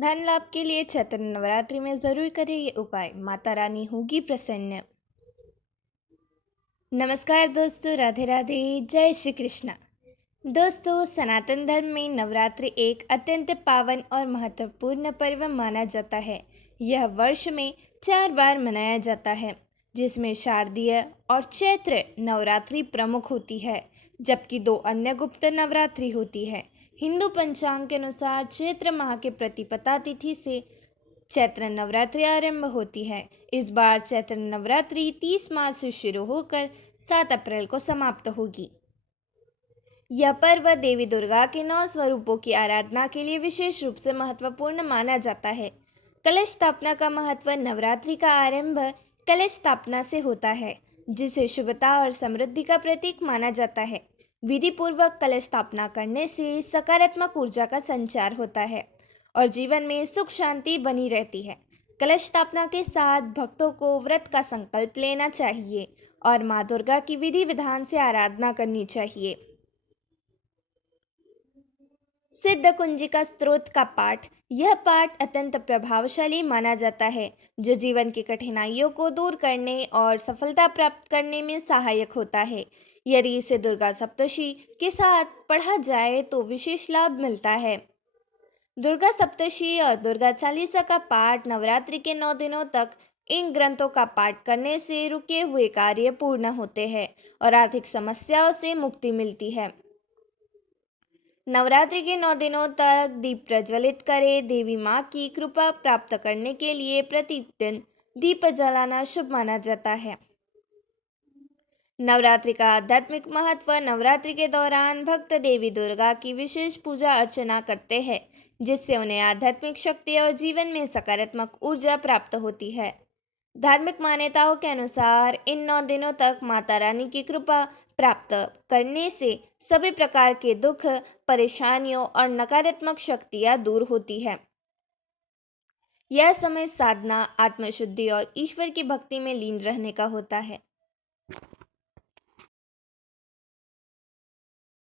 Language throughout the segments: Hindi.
धन लाभ के लिए चैत्र नवरात्रि में जरूर करें ये उपाय, माता रानी होगी प्रसन्न। नमस्कार दोस्तों, राधे राधे, जय श्री कृष्णा। दोस्तों, सनातन धर्म में नवरात्रि एक अत्यंत पावन और महत्वपूर्ण पर्व माना जाता है। यह वर्ष में 4 बार मनाया जाता है, जिसमें शारदीय और चैत्र नवरात्रि प्रमुख होती है, जबकि 2 अन्य गुप्त नवरात्रि होती है। हिंदू पंचांग के अनुसार चैत्र माह के प्रतिपदा तिथि से चैत्र नवरात्रि आरंभ होती है। इस बार चैत्र नवरात्रि 30 मार्च से शुरू होकर 7 अप्रैल को समाप्त होगी। यह पर्व देवी दुर्गा के 9 स्वरूपों की आराधना के लिए विशेष रूप से महत्वपूर्ण माना जाता है। कलश स्थापना का महत्व। नवरात्रि का आरंभ कलश स्थापना से होता है, जिसे शुभता और समृद्धि का प्रतीक माना जाता है। विधि पूर्वक कलश स्थापना करने से सकारात्मक ऊर्जा का संचार होता है और जीवन में सुख शांति बनी रहती है। कलश स्थापना के साथ भक्तों को व्रत का संकल्प लेना चाहिए और माँ दुर्गा की विधि विधान से आराधना करनी चाहिए। सिद्ध कुंजिका स्तोत्र का पाठ। यह पाठ अत्यंत प्रभावशाली माना जाता है, जो जीवन की कठिनाइयों को दूर करने और सफलता प्राप्त करने में सहायक होता है। यदि इसे दुर्गा सप्तशी के साथ पढ़ा जाए तो विशेष लाभ मिलता है। दुर्गा सप्तशी और दुर्गा चालीसा का पाठ। नवरात्रि के 9 दिनों तक इन ग्रंथों का पाठ करने से रुके हुए कार्य पूर्ण होते हैं और आर्थिक समस्याओं से मुक्ति मिलती है। नवरात्रि के 9 दिनों तक दीप प्रज्वलित करें। देवी माँ की कृपा प्राप्त करने के लिए प्रतिदिन दीप जलाना शुभ माना जाता है। नवरात्रि का आध्यात्मिक महत्व। नवरात्रि के दौरान भक्त देवी दुर्गा की विशेष पूजा अर्चना करते हैं, जिससे उन्हें आध्यात्मिक शक्ति और जीवन में सकारात्मक ऊर्जा प्राप्त होती है। धार्मिक मान्यताओं के अनुसार इन 9 दिनों तक माता रानी की कृपा प्राप्त करने से सभी प्रकार के दुख, परेशानियों और नकारात्मक शक्तियां दूर होती है। यह समय साधना, आत्मशुद्धि और ईश्वर की भक्ति में लीन रहने का होता है।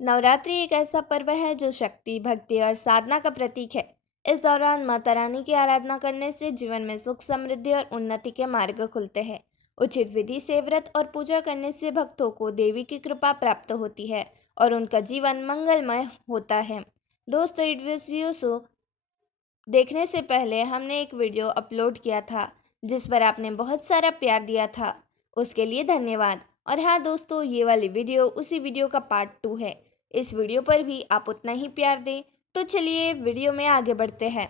नवरात्रि एक ऐसा पर्व है जो शक्ति, भक्ति और साधना का प्रतीक है। इस दौरान माता रानी की आराधना करने से जीवन में सुख, समृद्धि और उन्नति के मार्ग खुलते हैं। उचित विधि से व्रत और पूजा करने से भक्तों को देवी की कृपा प्राप्त होती है और उनका जीवन मंगलमय होता है। दोस्तों, वीडियो को देखने से पहले हमने एक वीडियो अपलोड किया था, जिस पर आपने बहुत सारा प्यार दिया था, उसके लिए धन्यवाद। और हाँ दोस्तों, ये वाली वीडियो उसी वीडियो का पार्ट 2 है। इस वीडियो पर भी आप उतना ही प्यार दें। तो चलिए वीडियो में आगे बढ़ते हैं।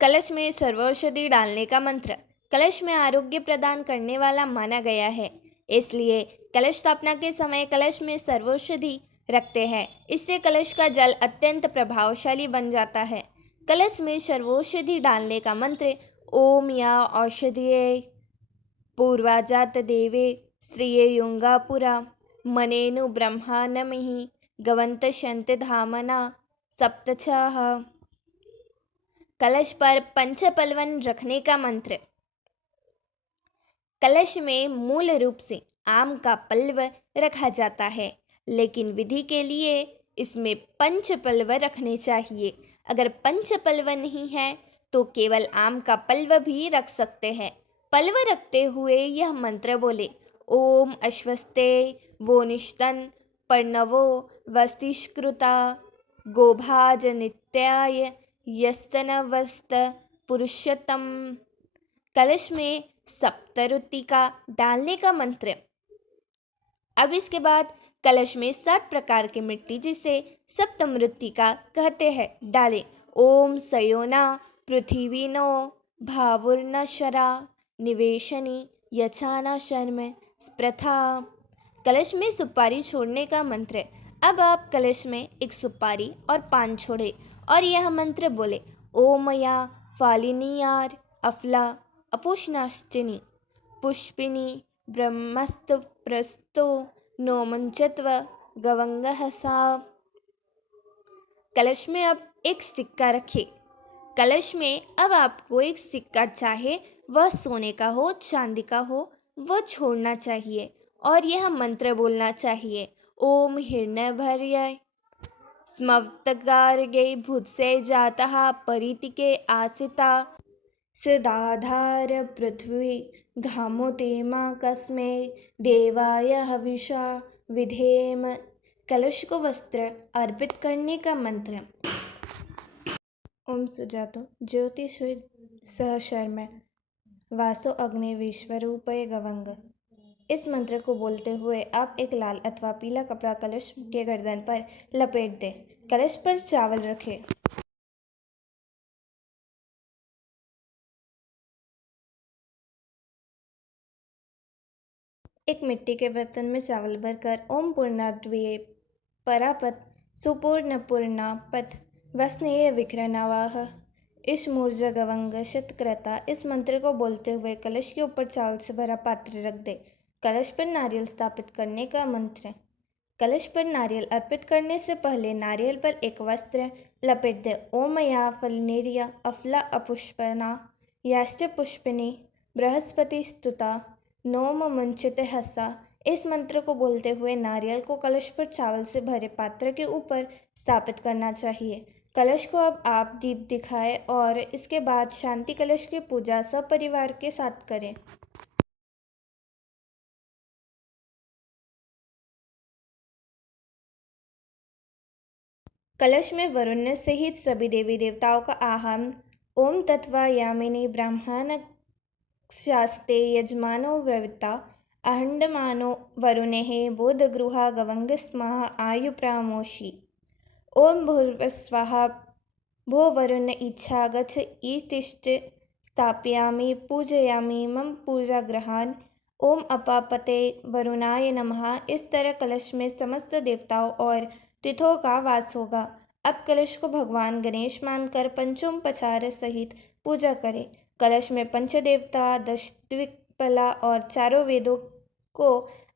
कलश में सर्वौषधि डालने का मंत्र। कलश में आरोग्य प्रदान करने वाला माना गया है, इसलिए कलश स्थापना के समय कलश में सर्वौषधि रखते हैं। इससे कलश का जल अत्यंत प्रभावशाली बन जाता है। कलश में सर्वौषधि डालने का मंत्र। ओम या औषधीय पूर्वाजात देवे श्रिये युंगापुरा मनेनु ब्रह्मा नमहि गवंत शंत धामना सप्तछः। कलश पर पंचपलवन रखने का मंत्र। कलश में मूल रूप से आम का पल्व रखा जाता है, लेकिन विधि के लिए इसमें पंचपल्व रखने चाहिए। अगर पंचपल्व नहीं है तो केवल आम का पल्व भी रख सकते हैं। पल्व रखते हुए यह मंत्र बोले। ओम अश्वस्ते वो निष्तन पर्णवो वस्तिष्कृता गोभाज नित्याय यस्तनवस्त पुरुषोत्तम। कलश में सप्तऋतिका डालने का मंत्र। अब इसके बाद कलश में 7 प्रकार की मिट्टी, जिसे सप्तमृत्तिका कहते हैं, डालें। ओम सयोना पृथ्वीनो भावुर्नशरा निवेशनी यचाना शर्म स्प्रथा। कलश में सुपारी छोड़ने का मंत्र। अब आप कलश में एक सुपारी और पान छोड़े और यह मंत्र बोले। ओम या फालिनीयार अफला अपुष्णाश्चिनी पुष्पिनी ब्रह्मस्त प्रस्तो नोमंचत्व गवंगः सा। कलश में अब एक सिक्का रखें। कलश में अब आपको एक सिक्का, चाहे वह सोने का हो, चांदी का हो, वह छोड़ना चाहिए और यह मंत्र बोलना चाहिए। ओम हिरण्यभर्य स्मवतगार्गे भुत्से जातः परितिके आसिता सदाधार पृथ्वी घामोतेमा कस्मे देवाय हविषा विधेम। कलश को वस्त्र अर्पित करने का मंत्र। ओम सुजातो ज्योतिष सह शर्म वासो अग्नि विश्वरूपय गवंग। इस मंत्र को बोलते हुए आप एक लाल अथवा पीला कपड़ा कलश के गर्दन पर लपेट दें। कलश पर चावल रखें। एक मिट्टी के बर्तन में चावल भरकर ओम पूर्णाद्वये परापत सुपूर्ण पूर्णापत वस्नेय विक्रनावाह इशमूर्ज गवंग शतक्रता। इस मंत्र को बोलते हुए कलश के ऊपर चावल से भरा पात्र रख दे। कलश पर नारियल स्थापित करने का मंत्र। कलश पर नारियल अर्पित करने से पहले नारियल पर एक वस्त्र लपेट दे। ओम या फलनेरिया अफला अपुष्पना याश्च पुष्पिनी बृहस्पति स्तुता नोम मुंचित हसा। इस मंत्र को बोलते हुए नारियल को कलश पर चावल से भरे पात्र के ऊपर स्थापित करना चाहिए। कलश को अब आप दीप दिखाएं और इसके बाद शांति कलश की पूजा सपरिवार के साथ करें। कलश में वरुण सहित सभी देवी देवताओं का आह्वान। ओम तत्वा यामिनी ब्राह्मण शास्ते यजमानो व्रविता अहंडमानो वरुणेः बोधगृहा गवंग स्मः आयुप्रामोषि। ओम भूर्भुवस्वाहा भो वरुण इच्छा गच्छ ईतिष्ठ स्थापयामि पूजयामि मम पूजा ग्रहान। ओम अपापते वरुणाय नमः। इस तरह कलश में समस्त देवताओं और तिथों का वास होगा। अब कलश को भगवान गणेश मानकर पंचोपचार सहित पूजा करें। कलश में पंचदेवता दशद्विपला और चारों वेदों को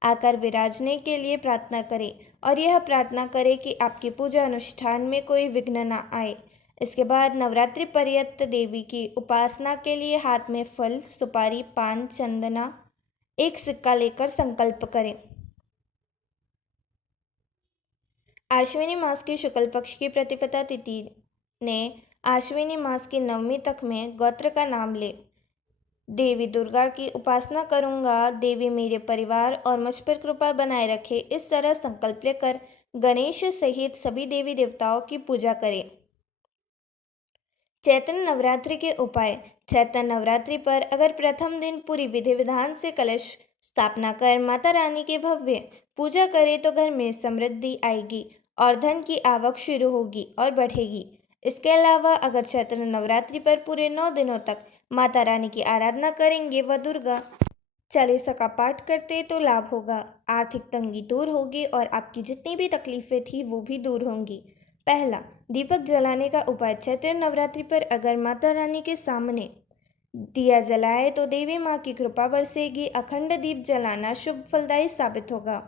आकर विराजने के लिए प्रार्थना करें और यह प्रार्थना करें कि आपकी पूजा अनुष्ठान में कोई विघ्न न आए। इसके बाद नवरात्रि पर्यंत देवी की उपासना के लिए हाथ में फल सुपारी पान चंदना एक सिक्का लेकर संकल्प करें। आश्विनी मास की शुक्ल पक्ष की प्रतिपदा तिथि ने आश्विनी मास की नवमी तक में गोत्र का नाम ले। देवी दुर्गा की उपासना करूंगा, देवी मेरे परिवार और मुझ पर कृपा बनाए रखे। इस तरह संकल्प लेकर गणेश सहित सभी देवी देवताओं की पूजा करें। चैत्र नवरात्रि के उपाय। चैत्र नवरात्रि पर अगर प्रथम दिन पूरी विधि विधान से कलश स्थापना कर माता रानी की भव्य पूजा करें तो घर में समृद्धि आएगी और धन की आवक शुरू होगी और बढ़ेगी। इसके अलावा अगर चैत्र नवरात्रि पर पूरे 9 दिनों तक माता रानी की आराधना करेंगे व दुर्गा चालीसा का पाठ करते तो लाभ होगा। आर्थिक तंगी दूर होगी और आपकी जितनी भी तकलीफें थी वो भी दूर होंगी। पहला, दीपक जलाने का उपाय। चैत्र नवरात्रि पर अगर माता रानी के सामने दिया जलाए तो देवी माँ की कृपा बरसेगी। अखंड दीप जलाना शुभ फलदायी साबित होगा।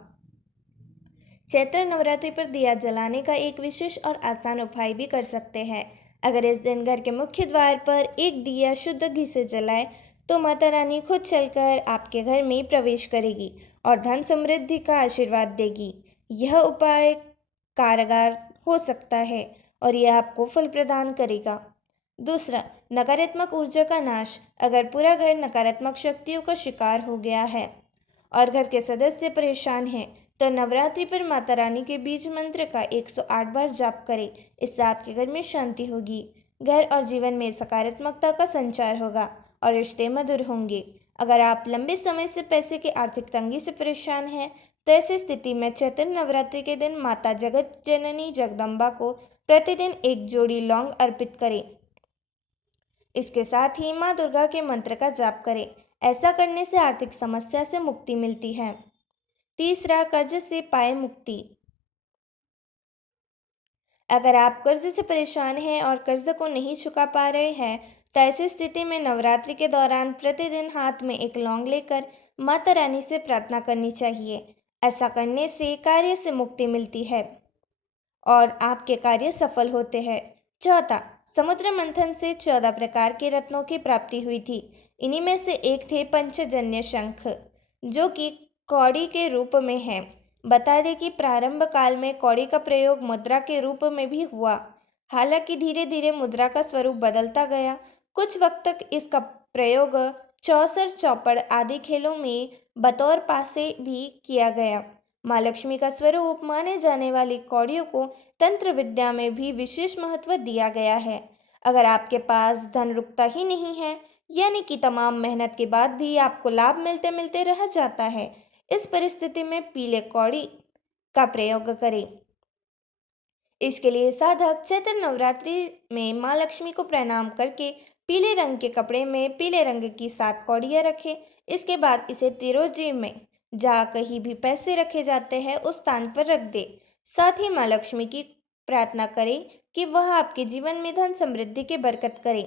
चैत्र नवरात्रि पर दिया जलाने का एक विशेष और आसान उपाय भी कर सकते हैं। अगर इस दिन घर के मुख्य द्वार पर एक दिया शुद्ध घी से जलाए तो माता रानी खुद चलकर आपके घर में प्रवेश करेगी और धन समृद्धि का आशीर्वाद देगी। यह उपाय कारगर हो सकता है और यह आपको फल प्रदान करेगा। दूसरा, नकारात्मक ऊर्जा का नाश। अगर पूरा घर नकारात्मक शक्तियों का शिकार हो गया है और घर के सदस्य परेशान हैं तो नवरात्रि पर माता रानी के बीज मंत्र का 108 बार जाप करें। इससे आपके घर में शांति होगी, घर और जीवन में सकारात्मकता का संचार होगा और रिश्ते मधुर होंगे। अगर आप लंबे समय से पैसे की आर्थिक तंगी से परेशान हैं तो ऐसी स्थिति में चैत्र नवरात्रि के दिन माता जगत जननी जगदम्बा को प्रतिदिन एक जोड़ी लौंग अर्पित करें। इसके साथ ही माँ दुर्गा के मंत्र का जाप करें। ऐसा करने से आर्थिक समस्या से मुक्ति मिलती है। तीसरा, कर्ज से पाए मुक्ति। अगर आप कर्ज से परेशान हैं और कर्ज को नहीं चुका पा रहे हैं तो ऐसी स्थिति में नवरात्रि के दौरान प्रतिदिन हाथ में एक लौंग लेकर माता रानी से प्रार्थना करनी चाहिए। ऐसा करने से कार्य से मुक्ति मिलती है और आपके कार्य सफल होते हैं। चौथा, समुद्र मंथन से 14 प्रकार के रत्नों की प्राप्ति हुई थी। इन्हीं में से एक थे पंचजन्य शंख जो कि कौड़ी के रूप में है। बता दें कि प्रारंभ काल में कौड़ी का प्रयोग मुद्रा के रूप में भी हुआ। हालांकि धीरे धीरे मुद्रा का स्वरूप बदलता गया। कुछ वक्त तक इसका प्रयोग चौसर चौपड़ आदि खेलों में बतौर पासे भी किया गया। माँ लक्ष्मी का स्वरूप माने जाने वाली कौड़ियों को तंत्र विद्या में भी विशेष महत्व दिया गया है। अगर आपके पास धन रुकता ही नहीं है, यानी कि तमाम मेहनत के बाद भी आपको लाभ मिलते मिलते रह जाता है, इस परिस्थिति में पीले कौड़ी का प्रयोग करें। इसके लिए साधक चैत्र नवरात्रि में माँ लक्ष्मी को प्रणाम करके पीले रंग के कपड़े में पीले रंग की 7 कौड़ियाँ रखें। इसके बाद इसे तिरोजी में जहाँ कहीं भी पैसे रखे जाते हैं उस स्थान पर रख दे। साथ ही माँ लक्ष्मी की प्रार्थना करें कि वह आपके जीवन में धन समृद्धि के बरकत करें।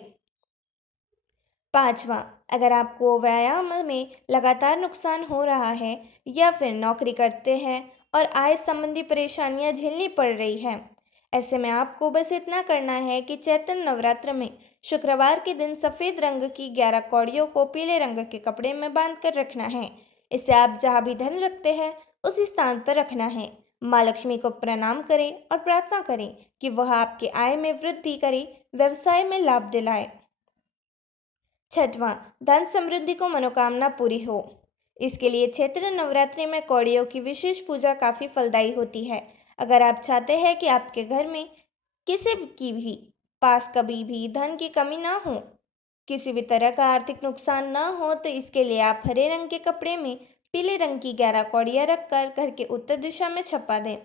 5वां, अगर आपको व्यायाम में लगातार नुकसान हो रहा है या फिर नौकरी करते हैं और आय संबंधी परेशानियां झेलनी पड़ रही है, ऐसे में आपको बस इतना करना है कि चैत्र नवरात्र में शुक्रवार के दिन सफ़ेद रंग की 11 कौड़ियों को पीले रंग के कपड़े में बांध कर रखना है। इसे आप जहाँ भी धन रखते हैं उसी स्थान पर रखना है। माँ लक्ष्मी को प्रणाम करें और प्रार्थना करें कि वह आपके आय में वृद्धि करे, व्यवसाय में लाभ दिलाए। 6वां, धन समृद्धि को मनोकामना पूरी हो। इसके लिए चैत्र नवरात्रि में कौड़ियों की विशेष पूजा काफ़ी फलदायी होती है। अगर आप चाहते हैं कि आपके घर में किसी की भी पास कभी भी धन की कमी ना हो, किसी भी तरह का आर्थिक नुकसान ना हो, तो इसके लिए आप हरे रंग के कपड़े में पीले रंग की 11 कौड़ियाँ रखकर घर के उत्तर दिशा में छपा दें।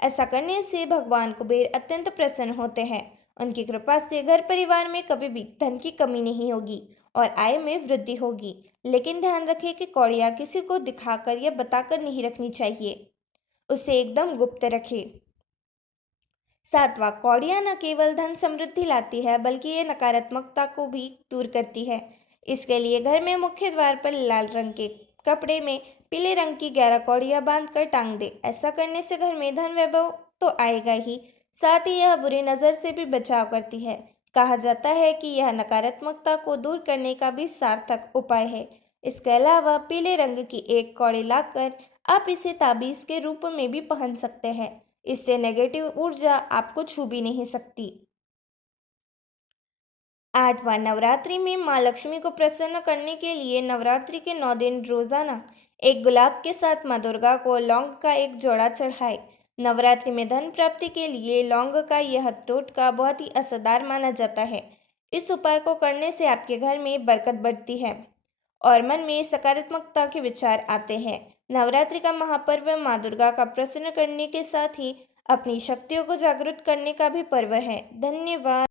ऐसा करने से भगवान कुबेर अत्यंत प्रसन्न होते हैं। उनकी कृपा से घर परिवार में कभी भी धन की कमी नहीं होगी और आय में वृद्धि होगी। लेकिन ध्यान रखें कि कौड़ियाँ किसी को दिखाकर या बताकर नहीं रखनी चाहिए, उसे एकदम गुप्त रखें। 7वां, कौड़ियाँ न केवल धन समृद्धि लाती है बल्कि ये नकारात्मकता को भी दूर करती है। इसके लिए घर में मुख्य द्वार पर लाल रंग के कपड़े में पीले रंग की 11 कौड़ियाँ बांध कर टांग दे। ऐसा करने से घर में धन वैभव तो आएगा ही, साथ ही यह बुरी नज़र से भी बचाव करती है। कहा जाता है कि यह नकारात्मकता को दूर करने का भी सार्थक उपाय है। इसके अलावा पीले रंग की 1 कौड़ी लाकर आप इसे ताबीज़ के रूप में भी पहन सकते हैं। इससे नेगेटिव ऊर्जा आपको छू भी नहीं सकती। 8वां, नवरात्रि में माँ लक्ष्मी को प्रसन्न करने के लिए नवरात्रि के 9 दिन रोजाना एक गुलाब के साथ माँ दुर्गा को लौंग का एक जोड़ा चढ़ाए। नवरात्रि में धन प्राप्ति के लिए लौंग का यह टोटका बहुत ही असरदार माना जाता है। इस उपाय को करने से आपके घर में बरकत बढ़ती है और मन में सकारात्मकता के विचार आते हैं। नवरात्रि का महापर्व माँ दुर्गा का प्रसन्न करने के साथ ही अपनी शक्तियों को जागृत करने का भी पर्व है। धन्यवाद।